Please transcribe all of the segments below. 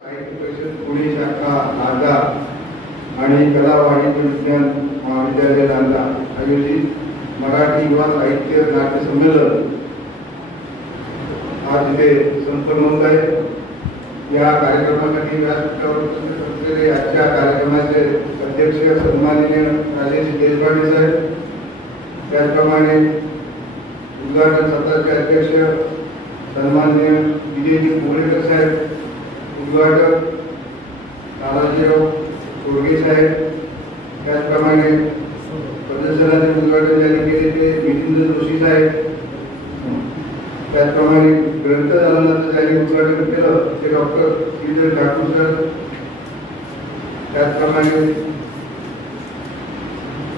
साहित्य परिषद पुणे शाखा नांदा आणि कला वाणिज्य विज्ञान महाविद्यालय नांदा आयोजित मराठी युवा साहित्य नाट्य संमेलन आज इथे संपन्न होत आहे। या कार्यक्रमासाठी व्यासपीठावर असलेले आजच्या कार्यक्रमाचे अध्यक्ष सन्माननीय राजेश देशपांडे साहेब, त्याचप्रमाणे उद्घाटन सत्राचे अध्यक्ष सन्माननीय विजयजी मोरेकर साहेब, उद्घाटक तानाजीराव तोडगे साहेब, त्याचप्रमाणे प्रदर्शनाचे उद्घाटन ज्यांनी केले ते मिलिंद जोशी साहेब, त्याचप्रमाणे ग्रंथदालनाचं ज्यांनी उद्घाटन केलं ते डॉक्टर श्रीधर ठाकूर सर, त्याचप्रमाणे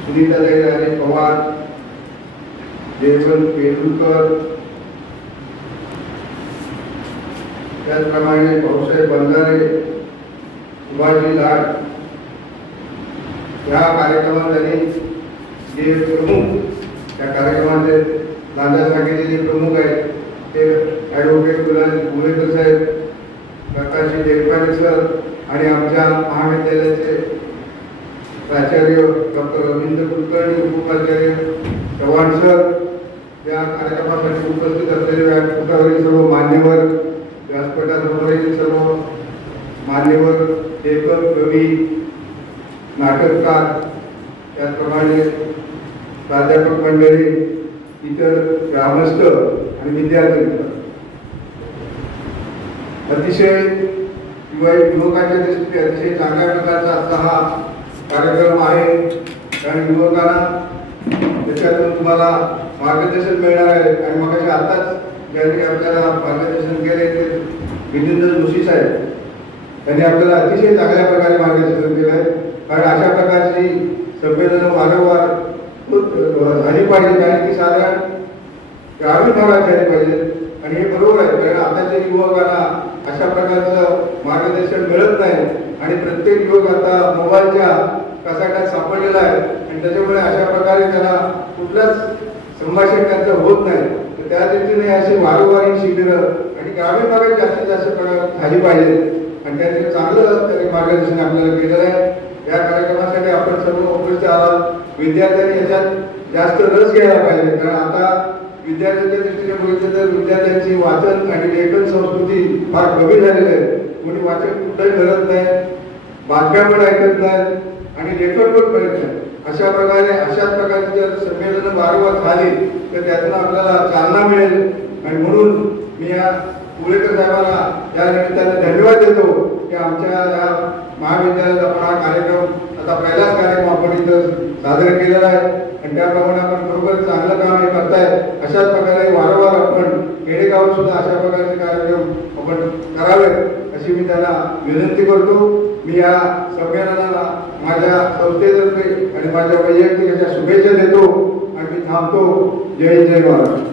सुनीताताई राजे पवार, जयवंत पेरुलकर, त्याचप्रमाणे भाऊसाहेब बंधारे, सुभाषजी लाड। या कार्यक्रमात त्यांनी जे प्रमुख त्या कार्यक्रमाचे नांदा शाखेचे जे प्रमुख आहेत ते ॲडव्होकेट गुलाब मोरेकर साहेब, प्रकाशजी देशपांडे सर आणि आमच्या महाविद्यालयाचे प्राचार्य डॉक्टर रवींद्र कुलकर्णी, उपाचार्य चव्हाण सर, या कार्यक्रमासाठी उपस्थित असलेले व्यासपीठावरील सर्व मान्यवर, व्यासपीठासमोरील सर्व मान्यवर, लेखक, कवी, नाटककार, त्याचप्रमाणे प्राध्यापक मंडळी, इतर ग्रामस्थ आणि विद्यार्थी, अतिशय युवकांच्या दृष्टीने अतिशय चांगल्या प्रकारचा आजचा हा कार्यक्रम आहे। कारण युवकांना त्याच्यातून तुम्हाला मार्गदर्शन मिळणार आहे आणि मग आताच ज्यांनी आपल्याला मार्गदर्शन केले ते मिलिंद जोशी साहेब, त्यांनी आपल्याला अतिशय चांगल्या प्रकारे मार्गदर्शन केलं आहे। कारण अशा प्रकारची संमेलनं वारंवार झाली पाहिजे, कारण की साधारण ग्रामीण भागात झाली पाहिजे आणि हे बरोबर आहे। कारण आताच्या युवकांना अशा प्रकारचं मार्गदर्शन मिळत नाही आणि प्रत्येक युवक आता मोबाईलच्या कसाट्यात सापडलेला आहे आणि त्याच्यामुळे अशा प्रकारे त्याला कुठलंच संभाषण त्यांचं होत नाही। तर त्या दृष्टीने अशी वारंवार शिबिरं आणि ग्रामीण भागात जास्तीत जास्त झाली पाहिजे आणि त्याचे चांगलं त्याने मार्गदर्शन आपल्याला केलेलं आहे। या कार्यक्रमासाठी आपण सर्व उपस्थित आहात। विद्यार्थ्यांनी याच्यात जास्त रस घ्यायला पाहिजे, कारण आता विद्यार्थ्यांच्या दृष्टीने बघितलं तर विद्यार्थ्यांची वाचन आणि लेखन संस्कृती फार कमी झालेली आहे। कोणी वाचन कुठंही करत नाही, बातम्या पण ऐकत नाहीत आणि लेखन पण करत नाही। अशाच प्रकारची जर संमेलनं वारंवार झाली तर त्यातून आपल्याला चालना मिळेल आणि म्हणून मी या मोरेकर साहेबांना या निमित्ताने धन्यवाद देतो की आमच्या या महाविद्यालयाचा आपण हा कार्यक्रम आता पहिलाच कार्यक्रम आपण इथं साजरा केलेला आहे आणि त्याप्रमाणे आपण बरोबर चांगलं काम हे करताय। अशाच प्रकारे वारंवार आपण खेडेगावात सुद्धा अशा प्रकारचे कार्यक्रम आपण करावे अशी मी त्यांना विनंती करतो। मी या संमेलनाला माझ्या संस्थेतर्फे आणि माझ्या वैयक्तिक शुभेच्छा देतो आणि मी थांबतो। जय जय महाराष्ट्र।